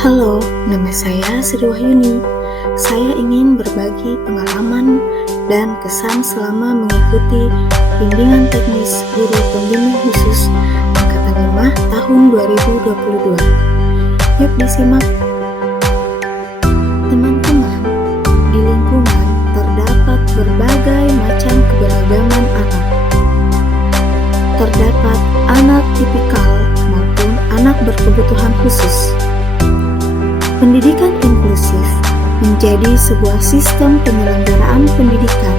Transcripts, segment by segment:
Halo, nama saya Sri Wahyuni. Saya ingin berbagi pengalaman dan kesan selama mengikuti bimbingan teknis guru pembimbing khusus Angkatan 5 tahun 2022. Yuk disimak. Teman-teman, di lingkungan terdapat berbagai macam keberagaman anak. Terdapat anak tipikal maupun anak berkebutuhan khusus. Pendidikan inklusif menjadi sebuah sistem penyelenggaraan pendidikan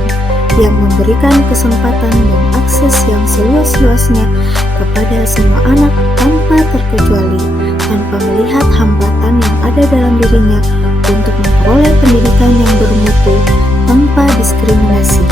yang memberikan kesempatan dan akses yang seluas-luasnya kepada semua anak tanpa terkecuali, tanpa melihat hambatan yang ada dalam dirinya untuk memperoleh pendidikan yang bermutu tanpa diskriminasi.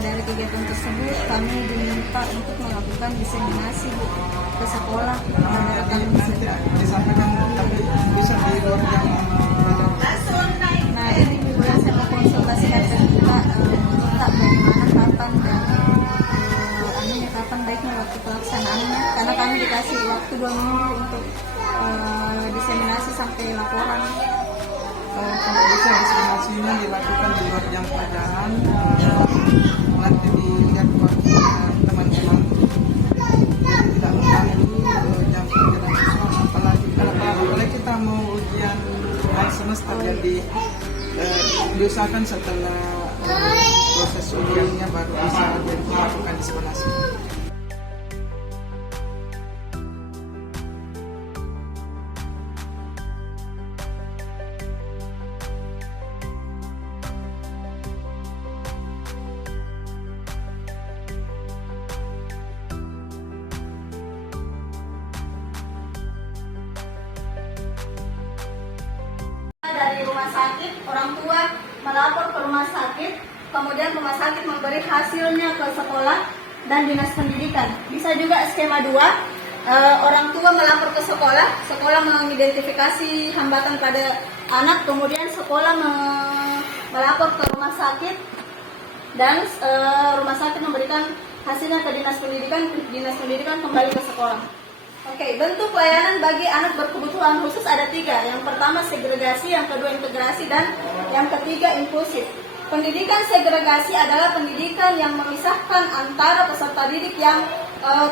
Dari kegiatan tersebut kami diminta untuk melakukan diseminasi ke sekolah. Disampaikan tapi bisa di luar jam. Nah ini juga saya mau konsultasikan ke kita minta bagaimana kapan dan kapan baiknya waktu pelaksanaannya, karena kami dikasih waktu 2 minggu untuk diseminasi sampai laporan. Kalau bisa diseminasi ini dilakukan di luar jam pelajaran, nanti dilihat waktunya teman-teman, jadi tidak mengganggu jam pelajaran siswa. Apalagi kita mau ujian akhir semester, jadi diusahakan setelah proses ujiannya baru bisa dilakukan diseminasi. Dari rumah sakit, orang tua melapor ke rumah sakit, kemudian rumah sakit memberi hasilnya ke sekolah dan dinas pendidikan. Bisa juga skema 2, orang tua melapor ke sekolah, sekolah mengidentifikasi hambatan pada anak, kemudian sekolah melapor ke rumah sakit dan rumah sakit memberikan hasilnya ke dinas pendidikan kembali ke sekolah. Oke, bentuk pelayanan bagi anak berkebutuhan khusus ada 3. Yang pertama segregasi, yang kedua integrasi, dan yang ketiga inklusif. Pendidikan segregasi adalah pendidikan yang memisahkan antara peserta didik yang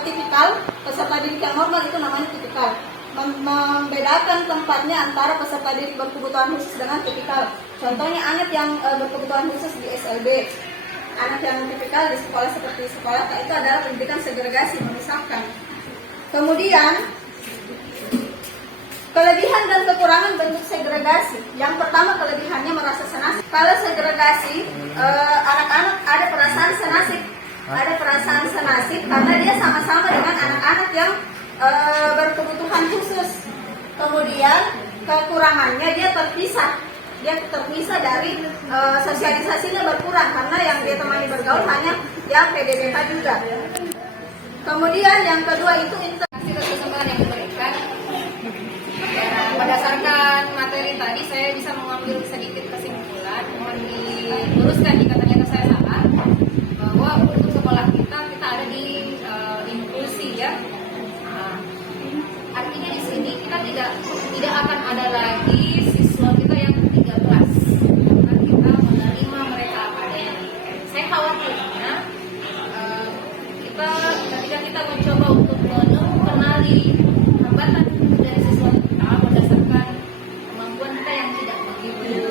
tipikal, peserta didik yang normal itu namanya tipikal. Membedakan tempatnya antara peserta didik berkebutuhan khusus dengan tipikal. Contohnya anak yang berkebutuhan khusus di SLB, anak yang tipikal di sekolah seperti sekolah itu adalah pendidikan segregasi, memisahkan. Kemudian kelebihan dan kekurangan bentuk segregasi. Yang pertama, kelebihannya merasa senasib. Kalau segregasi, anak-anak ada perasaan senasib, karena dia sama-sama dengan anak-anak yang berkebutuhan khusus. Kemudian kekurangannya dia terpisah dari sosialisasinya berkurang, karena yang dia temani bergaul hanya yang PDBK juga. Kemudian yang kedua itu Hasil kesempatan yang diberikan. Berdasarkan materi tadi, saya bisa mengambil sedikit kesimpulan. Mohon diluruskan jika ternyata saya salah, bahwa untuk sekolah kita ada di inklusi, ya. Artinya di sini kita tidak akan ada lagi siswa kita yang 13, karena kita menerima mereka apa adanya. Saya khawatirnya ketika kita mencoba untuk mengenali hambatan dari siswa kita berdasarkan kemampuan kita yang tidak begitu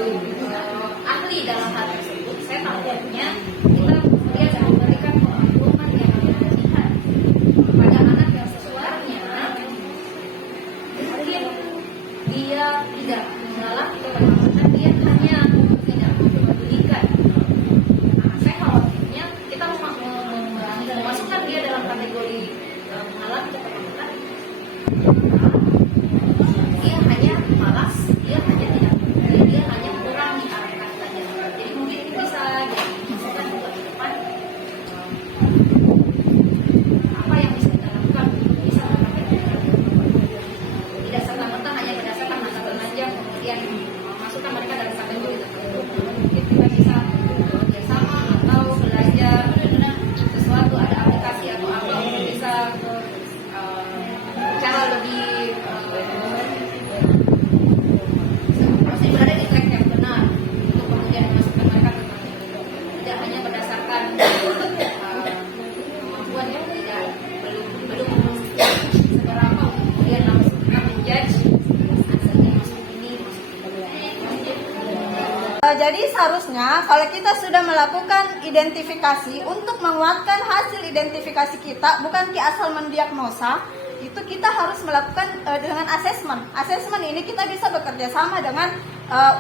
seharusnya kalau kita sudah melakukan identifikasi, untuk menguatkan hasil identifikasi kita, bukan asal mendiagnosa, itu kita harus melakukan dengan asesmen. Asesmen ini kita bisa bekerja sama dengan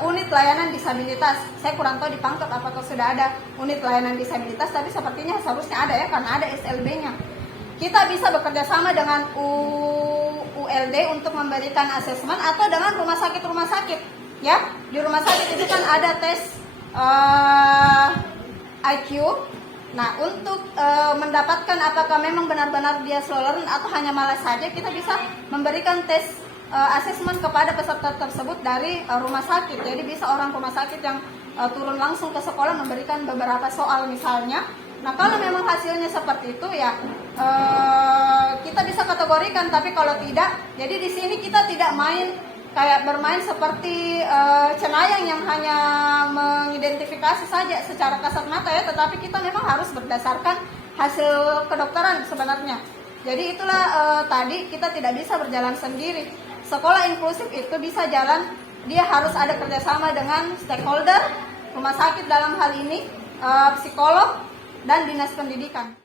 unit layanan disabilitas. Saya kurang tahu di Pangkep apakah sudah ada unit layanan disabilitas, tapi sepertinya seharusnya ada ya, karena ada SLB-nya. Kita bisa bekerja sama dengan ULD untuk memberikan asesmen, atau dengan rumah sakit. Ya, di rumah sakit itu kan ada tes IQ. Nah, untuk mendapatkan apakah memang benar-benar dia slow learner atau hanya malas saja, kita bisa memberikan tes asesmen kepada peserta tersebut dari rumah sakit. Jadi bisa orang rumah sakit yang turun langsung ke sekolah memberikan beberapa soal misalnya. Nah, kalau memang hasilnya seperti itu ya kita bisa kategorikan. Tapi kalau tidak, jadi di sini kita tidak bermain seperti cenayang yang hanya mengidentifikasi saja secara kasat mata ya, tetapi kita memang harus berdasarkan hasil kedokteran sebenarnya. Jadi itulah tadi kita tidak bisa berjalan sendiri. Sekolah inklusif itu bisa jalan, dia harus ada kerjasama dengan stakeholder, rumah sakit dalam hal ini, psikolog, dan dinas pendidikan.